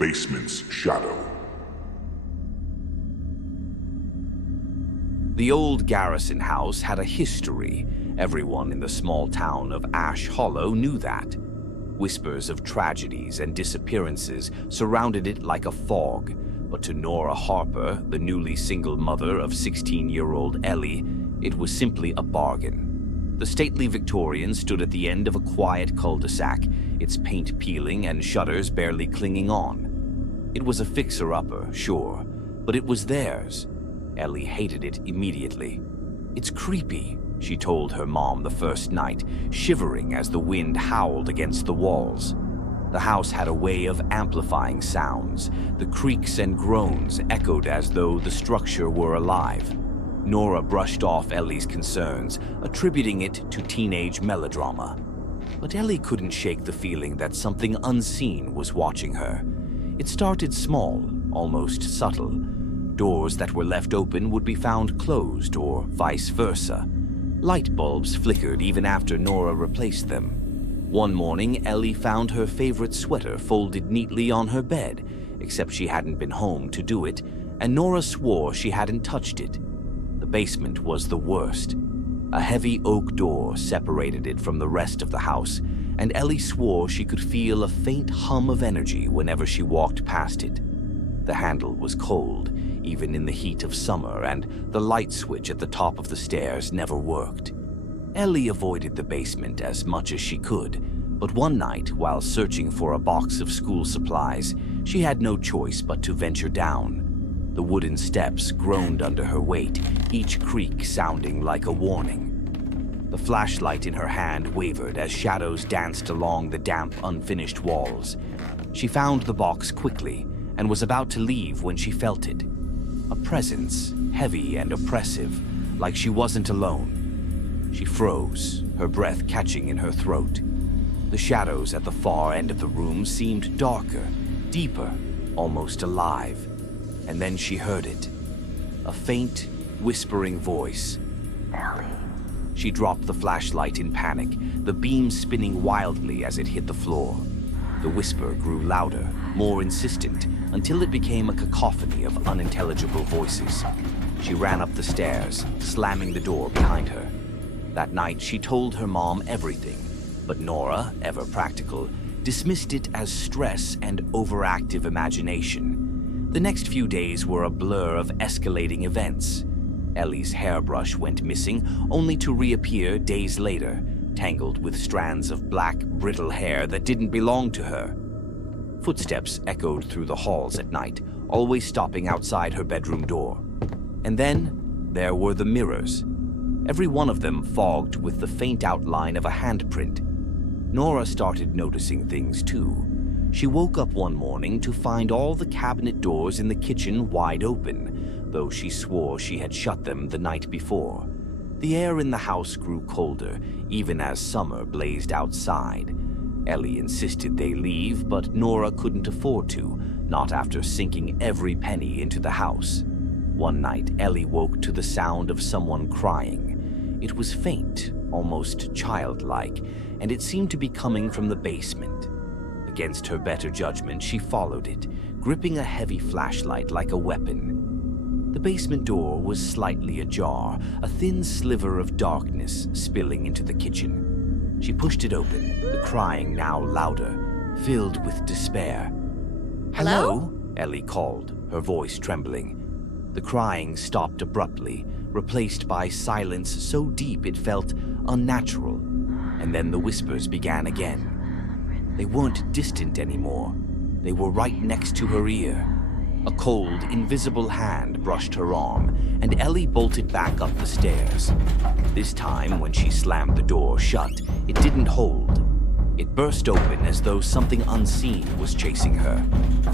basement's shadow. The old garrison house had a history. Everyone in the small town of Ash Hollow knew that. Whispers of tragedies and disappearances surrounded it like a fog, but to Nora Harper, the newly single mother of 16-year-old Ellie, it was simply a bargain. The stately Victorian stood at the end of a quiet cul-de-sac, its paint peeling and shutters barely clinging on. It was a fixer-upper, sure, but it was theirs. Ellie hated it immediately. "It's creepy," she told her mom the first night, shivering as the wind howled against the walls. The house had a way of amplifying sounds. The creaks and groans echoed as though the structure were alive. Nora brushed off Ellie's concerns, attributing it to teenage melodrama. But Ellie couldn't shake the feeling that something unseen was watching her. It started small, almost subtle. Doors that were left open would be found closed, or vice versa. Light bulbs flickered even after Nora replaced them. One morning, Ellie found her favorite sweater folded neatly on her bed, except she hadn't been home to do it, and Nora swore she hadn't touched it. The basement was the worst. A heavy oak door separated it from the rest of the house, and Ellie swore she could feel a faint hum of energy whenever she walked past it. The handle was cold, even in the heat of summer, and the light switch at the top of the stairs never worked. Ellie avoided the basement as much as she could, but one night, while searching for a box of school supplies, she had no choice but to venture down. The wooden steps groaned under her weight, each creak sounding like a warning. The flashlight in her hand wavered as shadows danced along the damp, unfinished walls. She found the box quickly and was about to leave when she felt it. A presence, heavy and oppressive, like she wasn't alone. She froze, her breath catching in her throat. The shadows at the far end of the room seemed darker, deeper, almost alive. And then she heard it. A faint, whispering voice. "Ellie." She dropped the flashlight in panic, the beam spinning wildly as it hit the floor. The whisper grew louder, more insistent, until it became a cacophony of unintelligible voices. She ran up the stairs, slamming the door behind her. That night, she told her mom everything, but Nora, ever practical, dismissed it as stress and overactive imagination. The next few days were a blur of escalating events. Ellie's hairbrush went missing, only to reappear days later, tangled with strands of black, brittle hair that didn't belong to her. Footsteps echoed through the halls at night, always stopping outside her bedroom door. And then, there were the mirrors. Every one of them fogged with the faint outline of a handprint. Nora started noticing things too. She woke up one morning to find all the cabinet doors in the kitchen wide open, though she swore she had shut them the night before. The air in the house grew colder, even as summer blazed outside. Ellie insisted they leave, but Nora couldn't afford to, not after sinking every penny into the house. One night, Ellie woke to the sound of someone crying. It was faint, almost childlike, and it seemed to be coming from the basement. Against her better judgment, she followed it, gripping a heavy flashlight like a weapon. The basement door was slightly ajar, a thin sliver of darkness spilling into the kitchen. She pushed it open, the crying now louder, filled with despair. "Hello?" Ellie called, her voice trembling. The crying stopped abruptly, replaced by silence so deep it felt unnatural. And then the whispers began again. They weren't distant anymore. They were right next to her ear. A cold, invisible hand brushed her arm, and Ellie bolted back up the stairs. This time, when she slammed the door shut, it didn't hold. It burst open as though something unseen was chasing her.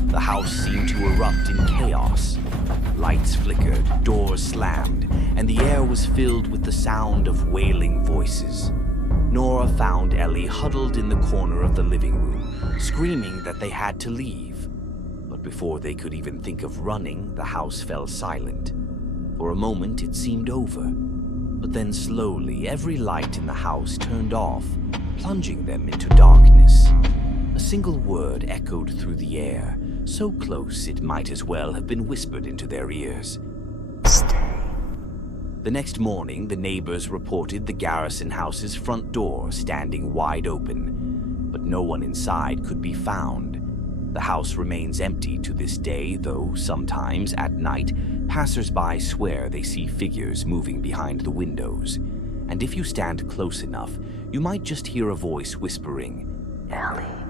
The house seemed to erupt in chaos. Lights flickered, doors slammed, and the air was filled with the sound of wailing voices. Nora found Ellie huddled in the corner of the living room, screaming that they had to leave. But before they could even think of running, the house fell silent. For a moment, it seemed over. But then slowly, every light in the house turned off, plunging them into darkness. A single word echoed through the air, so close it might as well have been whispered into their ears. Stay. The next morning, the neighbors reported the Garrison house's front door standing wide open, but no one inside could be found. The house remains empty to this day, though sometimes at night, passers-by swear they see figures moving behind the windows. And if you stand close enough, you might just hear a voice whispering, Ellie.